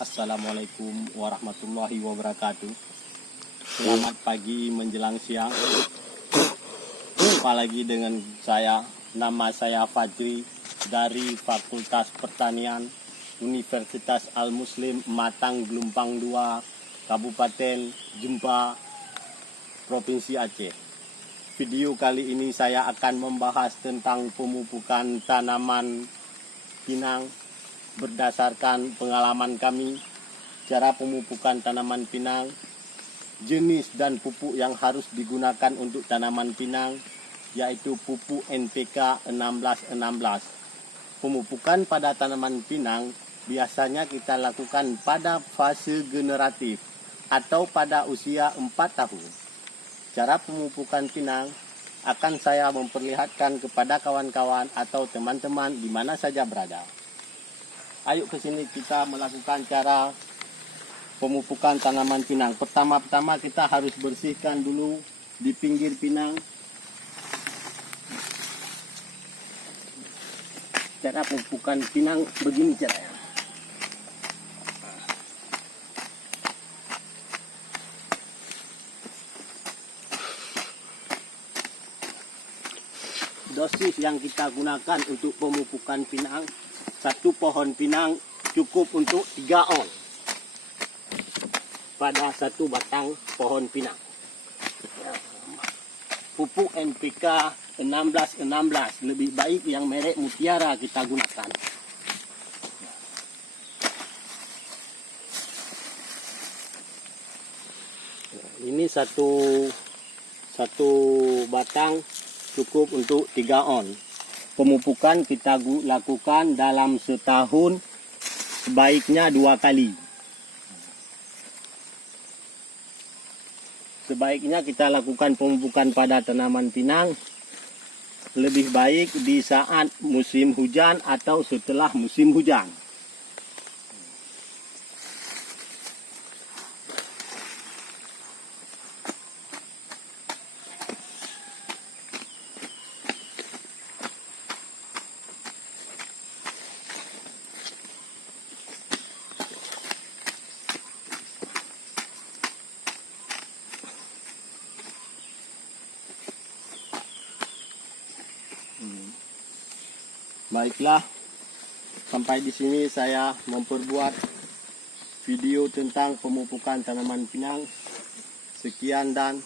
Assalamualaikum warahmatullahi wabarakatuh. Selamat pagi menjelang siang. Jumpa lagi dengan saya. Nama saya Fajri dari Fakultas Pertanian Universitas Al-Muslim Matang Gelumpang 2, Kabupaten Jempa, Provinsi Aceh. Video kali ini saya akan membahas tentang pemupukan tanaman pinang berdasarkan pengalaman kami, cara pemupukan tanaman pinang, jenis dan pupuk yang harus digunakan untuk tanaman pinang, yaitu pupuk NPK 1616. Pemupukan pada tanaman pinang biasanya kita lakukan pada fase generatif atau pada usia 4 tahun. Cara pemupukan pinang akan saya memperlihatkan kepada kawan-kawan atau teman-teman di mana saja berada. Ayo ke sini kita melakukan cara pemupukan tanaman pinang. Pertama-tama kita harus bersihkan dulu di pinggir pinang. Cara pemupukan pinang begini caranya. Dosis yang kita gunakan untuk pemupukan pinang, satu pohon pinang cukup untuk 3 on pada satu batang pohon pinang. Pupuk NPK 1616 lebih baik yang merek Mutiara kita gunakan. Ini satu batang cukup untuk 3 on. Pemupukan kita lakukan dalam setahun sebaiknya 2 kali. Sebaiknya kita lakukan pemupukan pada tanaman pinang lebih baik di saat musim hujan atau setelah musim hujan. Baiklah, sampai di sini saya memperbuat video tentang pemupukan tanaman pinang. Sekian dan